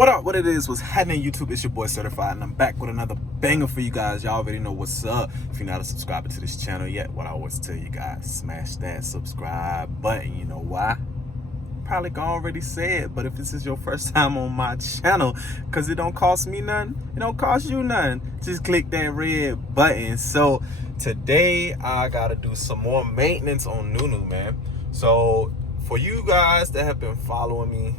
What up? What it is? What's happening, YouTube? It's your boy Srtfied, and I'm back with another banger for you guys. Y'all already know what's up. If you're not a subscriber to this channel yet, what I always tell you guys, smash that subscribe button. You know why? Probably can already say it, but if this is your first time on my channel, because it don't cost me nothing, it don't cost you nothing, just click that red button. So today I gotta do some more maintenance on Nunu, man. So for you guys that have been following me,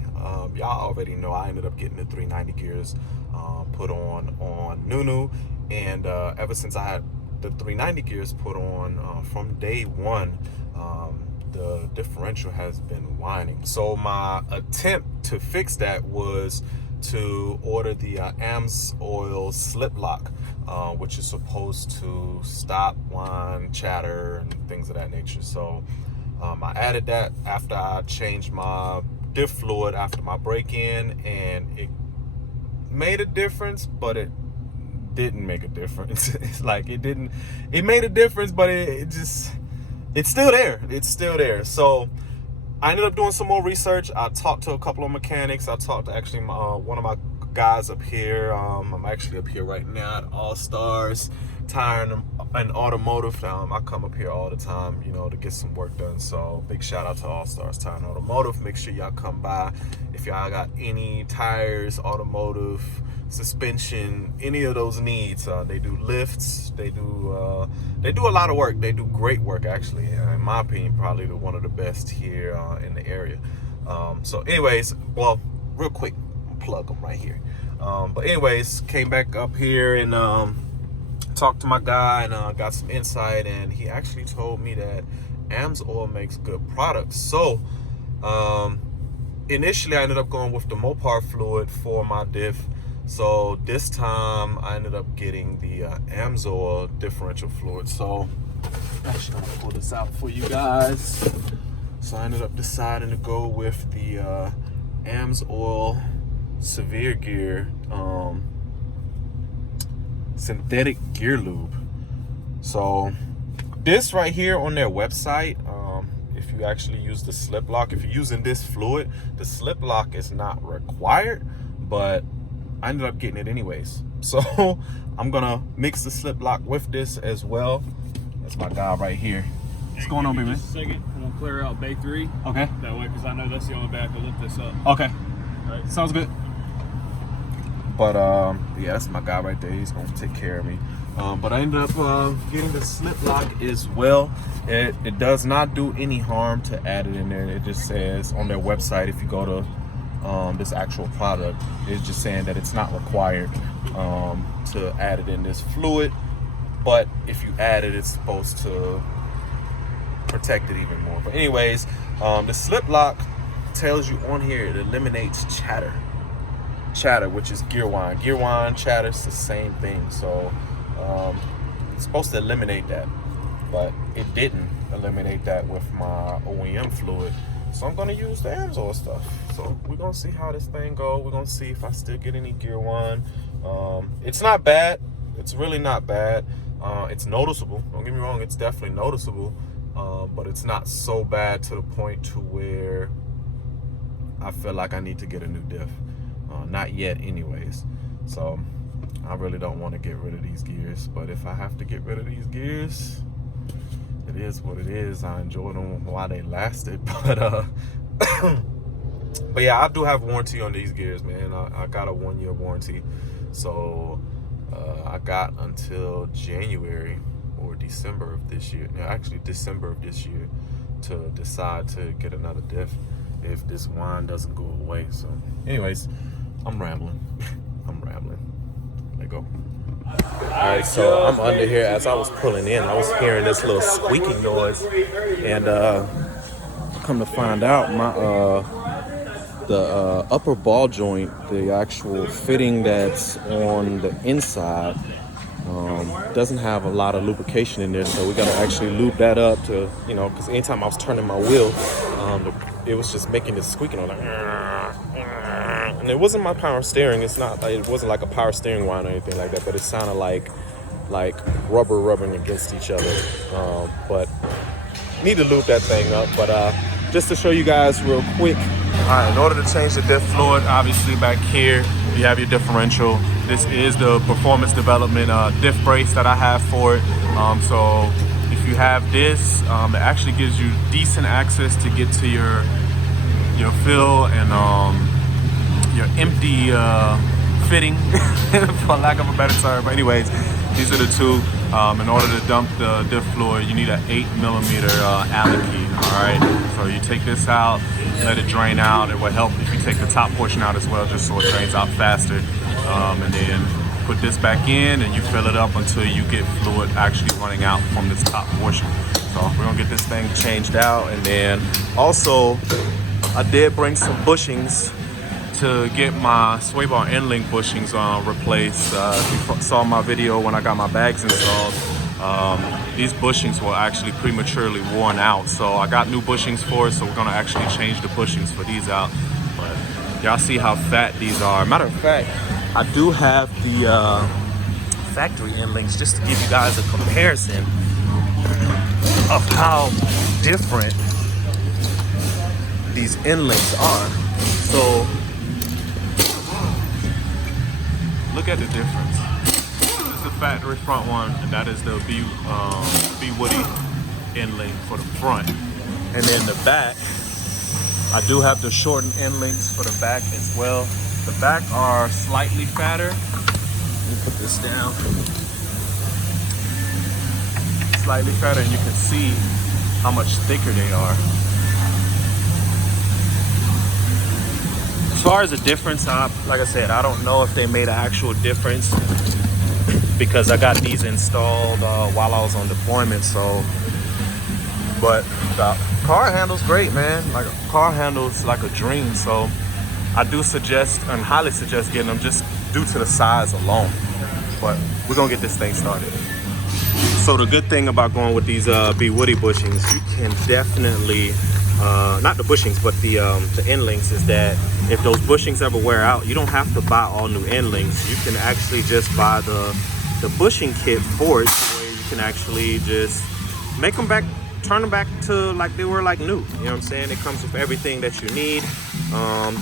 y'all already know I ended up getting the 390 gears put on Nunu, and ever since I had the 390 gears put on, from day one, the differential has been whining. So my attempt to fix that was to order the AMSOIL slip lock, which is supposed to stop whine, chatter, and things of that nature. So I added that after I changed my diff fluid after my break-in, and it made a difference, but it didn't make a difference. It's like it made a difference, but it's still there. It's still there. So I ended up doing some more research. I talked to a couple of mechanics. I talked to actually one of my guys up here. I'm actually up here right now at All Stars Tire and Automotive. I come up here all the time, you know, to get some work done. So big shout out to All Stars Tire and Automotive. Make sure y'all come by if y'all got any tires, automotive, suspension, any of those needs. They do lifts. They do a lot of work. They do great work, actually. In my opinion, probably one of the best here in the area. So anyways, well, real quick, plug them right here. But anyways, came back up here and talked to my guy and got some insight, and he actually told me that AMSOIL makes good products. So initially I ended up going with the MOPAR fluid for my diff. So this time I ended up getting the AMSOIL differential fluid. So actually I'm gonna pull this out for you guys. So I ended up deciding to go with the AMSOIL Severe Gear synthetic gear lube. So this right here on their website, if you actually use the slip lock, if you're using this fluid, the slip lock is not required, but I ended up getting it anyways. So I'm gonna mix the slip lock with this as well. That's my guy right here. What's going on, baby? Just a second, I'm gonna clear out bay 3. Okay. That way, because I know that's the only way I can lift this up. Okay. All right. Sounds good. But yeah, that's my guy right there. He's gonna take care of me. But I ended up getting the slip lock as well. It does not do any harm to add it in there. It just says on their website, if you go to this actual product, it's just saying that it's not required to add it in this fluid, but if you add it, it's supposed to protect it even more. But anyways, the slip lock tells you on here it eliminates chatter, which is gear whine. Gear whine, chatter, it's the same thing. So it's supposed to eliminate that, but it didn't eliminate that with my OEM fluid. So I'm gonna use the AMSOIL stuff. So we're gonna see how this thing goes. We're gonna see if I still get any gear whine. It's not bad. It's really not bad. It's noticeable. Don't get me wrong. It's definitely noticeable. But it's not so bad to the point to where I feel like I need to get a new diff. Not yet anyways. So I really don't want to get rid of these gears. But if I have to get rid of these gears, it is what it is. I enjoyed them while they lasted, but yeah, I do have warranty on these gears, man. I got a 1-year warranty, so I got until January or December of this year. No, actually December of this year to decide to get another diff if this whine doesn't go away. So, anyways, I'm rambling. Let go. Alright, so I'm under here. As I was pulling in, I was hearing this little squeaking noise, and come to find out, my the upper ball joint, the actual fitting that's on the inside, doesn't have a lot of lubrication in there, so we gotta actually lube that up to, you know, because anytime I was turning my wheel, it was just making this squeaking. I was like, and it wasn't my power steering. It's not like, it wasn't like a power steering whine or anything like that, but it sounded like rubber rubbing against each other. But need to lube that thing up. But just to show you guys real quick, Alright, in order to change the diff fluid, obviously back here you have your differential. This is the performance development diff brace that I have for it. So if you have this, it actually gives you decent access to get to your fill and your empty fitting, for lack of a better term. But anyways, these are the two. In order to dump the diff fluid, you need an 8mm Allen key. All right, so you take this out, let it drain out. It will help if you take the top portion out as well, just so it drains out faster. And then put this back in, and you fill it up until you get fluid actually running out from this top portion. So we're gonna get this thing changed out, and then also I did bring some bushings to get my sway bar end link bushings replaced. If you saw my video when I got my bags installed, these bushings were actually prematurely worn out. So I got new bushings for it, so we're gonna actually change the bushings for these out. But y'all see how fat these are. Matter of fact, I do have the factory end links just to give you guys a comparison of how different these end links are. So look at the difference. This is the factory front one, and that is the BWoody end link for the front. And then the back, I do have the shortened end links for the back as well. The back are slightly fatter. Let me put this down. Slightly fatter, and you can see how much thicker they are. As far as the difference, like I said, I don't know if they made an actual difference because I got these installed while I was on deployment. So, but the car handles great, man. Like a car handles like a dream. So I do suggest and highly suggest getting them just due to the size alone. But we're gonna get this thing started. So the good thing about going with these BWoody bushings, you can definitely not the bushings, but the end links, is that if those bushings ever wear out, you don't have to buy all new end links. You can actually just buy the bushing kit for it, where you can actually just make them back, turn them back to like they were like new. You know what I'm saying? It comes with everything that you need.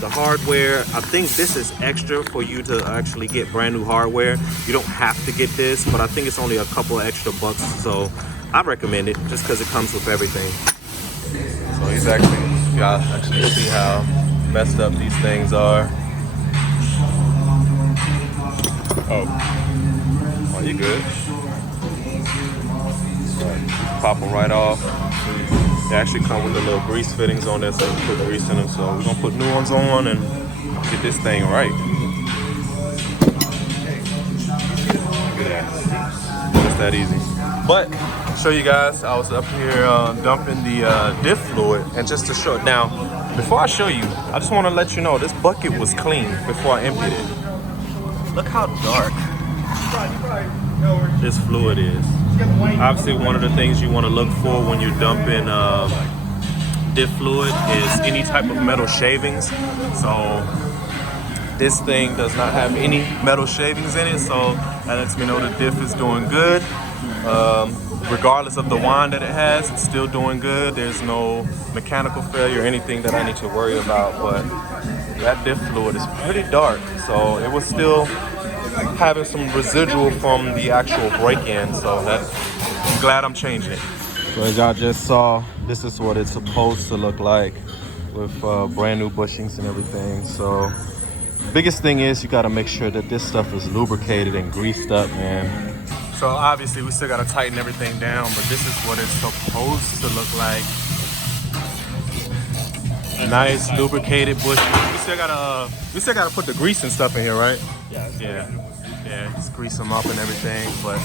The hardware, I think this is extra for you to actually get brand new hardware. You don't have to get this, but I think it's only a couple of extra bucks, so I recommend it just because it comes with everything. So he's actually, y'all actually see how messed up these things are. Oh, you good? Right. Pop them right off. They actually come with the little grease fittings on there, so you can put grease in them. So we're gonna put new ones on and get this thing right. Look at that. Just that easy. But show you guys, I was up here dumping the diff fluid, and just to show it now, before I show you, I just want to let you know this bucket was clean before I emptied it. Look how dark this fluid is. Obviously, one of the things you want to look for when you're dumping diff fluid is any type of metal shavings. So this thing does not have any metal shavings in it, so that lets me know the diff is doing good. Regardless of the whine that it has, it's still doing good. There's no mechanical failure or anything that I need to worry about, but that diff fluid is pretty dark, so it was still having some residual from the actual break-in, so I'm glad I'm changing it. So as y'all just saw, this is what it's supposed to look like with brand new bushings and everything. So biggest thing is you got to make sure that this stuff is lubricated and greased up, man. So obviously we still got to tighten everything down, but this is what it's supposed to look like. Nice lubricated bushing. We still gotta put the grease and stuff in here, right? Yeah, just grease them up and everything. But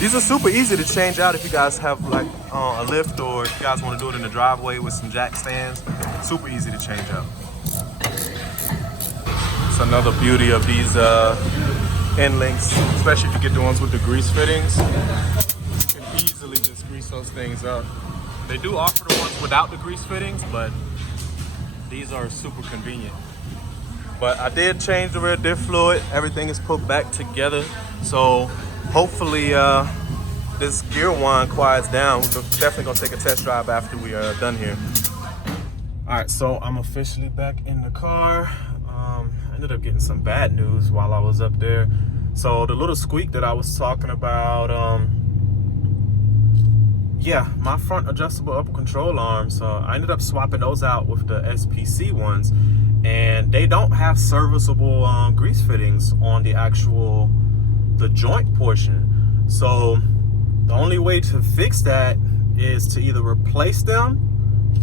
these are super easy to change out if you guys have like a lift, or if you guys want to do it in the driveway with some jack stands. Super easy to change out. It's another beauty of these end links, especially if you get the ones with the grease fittings. You can easily just grease those things up. They do offer the ones without the grease fittings, but these are super convenient. But I did change the rear diff fluid. Everything is put back together. So hopefully this gear whine quiets down. We're definitely gonna take a test drive after we are done here. All right, so I'm officially back in the car. I ended up getting some bad news while I was up there. So the little squeak that I was talking about, yeah, my front adjustable upper control arms, I ended up swapping those out with the SPC ones, and they don't have serviceable grease fittings on the joint portion. So the only way to fix that is to either replace them,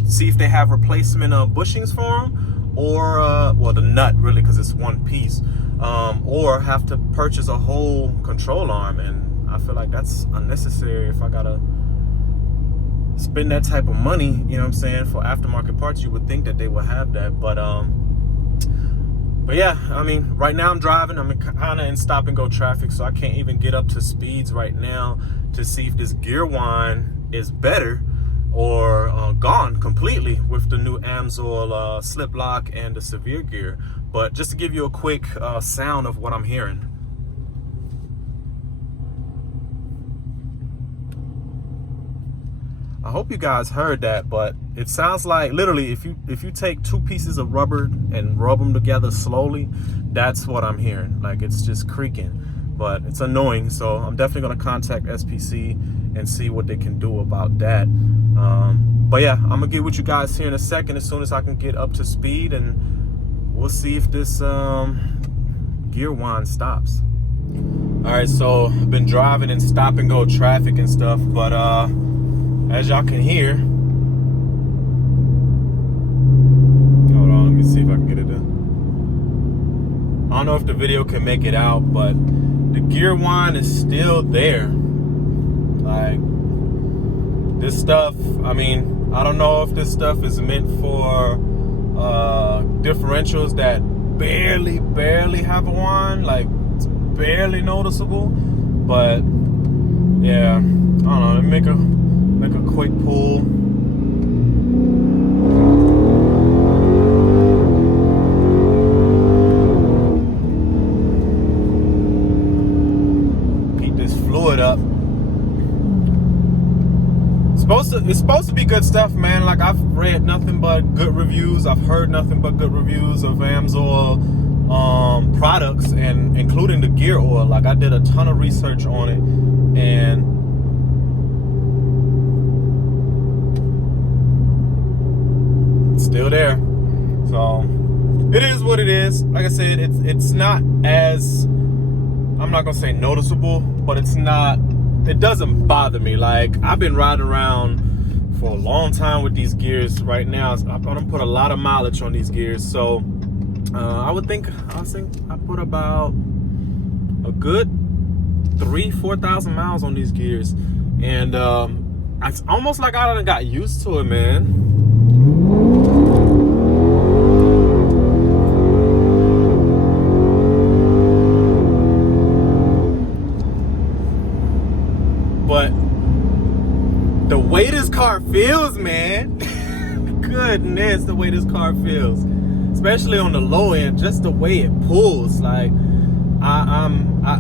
see if they have replacement bushings for them, or well, the nut really, because it's one piece, or have to purchase a whole control arm. And I feel like that's unnecessary. If I gotta spend that type of money, you know what I'm saying, for aftermarket parts, you would think that they would have that. But yeah, I mean, right now I'm driving. I'm kind of in stop and go traffic, so I can't even get up to speeds right now to see if this gear whine is better or gone completely with the new Amsoil slip lock and the severe gear. But just to give you a quick sound of what I'm hearing. I hope you guys heard that, but it sounds like literally if you take two pieces of rubber and rub them together slowly, that's what I'm hearing. Like, it's just creaking, but it's annoying. So I'm definitely gonna contact SPC and see what they can do about that. But yeah, I'm gonna get with you guys here in a second as soon as I can get up to speed, and we'll see if this gear whine stops. All right, so I've been driving in stop and go traffic and stuff, but as y'all can hear, hold on, let me see if I can get it done. I don't know if the video can make it out, but the gear whine is still there. Like, this stuff, I mean, I don't know if this stuff is meant for differentials that barely have a whine, like it's barely noticeable. But yeah, I don't know, let me make a quick pull. Heat this fluid up. It's supposed to be good stuff, man. Like, I've read nothing but good reviews. I've heard nothing but good reviews of Amsoil products, and including the gear oil. Like, I did a ton of research on it, and it's still there. So it is what it is. Like I said, it's not as, I'm not gonna say noticeable, but it doesn't bother me. Like, I've been riding around for a long time with these gears. Right now, I'm gonna put a lot of mileage on these gears, so I think I put about a good 3,000-4,000 miles on these gears, and it's almost like I done got used to it, man. But the way this car feels, man, goodness, the way this car feels, especially on the low end, just the way it pulls, like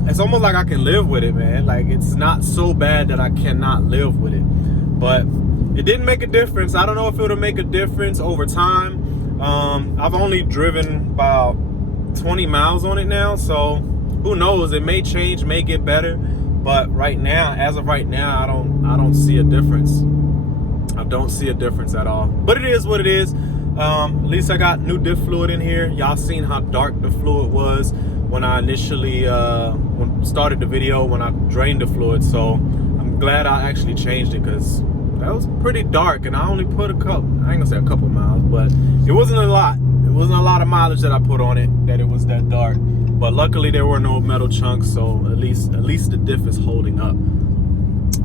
it's almost like I can live with it, man. Like, it's not so bad that I cannot live with it. But it didn't make a difference. I don't know if it'll make a difference over time. I've only driven about 20 miles on it now, so who knows, it may change, may get better. But right now, as of right now, I don't see a difference. I don't see a difference at all. But it is what it is. At least I got new diff fluid in here. Y'all seen how dark the fluid was when I initially started the video, when I drained the fluid. So I'm glad I actually changed it, because that was pretty dark, and I only put I ain't gonna say a couple miles, but it wasn't a lot. It wasn't a lot of mileage that I put on it, that it was that dark. But luckily there were no metal chunks, so at least the diff is holding up.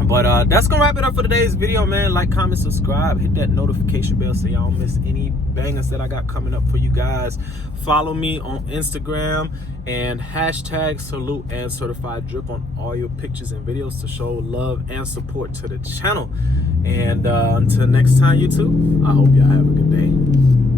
But that's gonna wrap it up for today's video, man. Like, comment, subscribe, hit that notification bell so y'all don't miss any bangers that I got coming up for you guys. Follow me on Instagram, and hashtag salute and Srtfied drip on all your pictures and videos to show love and support to the channel. And until next time, YouTube, I hope y'all have a good day.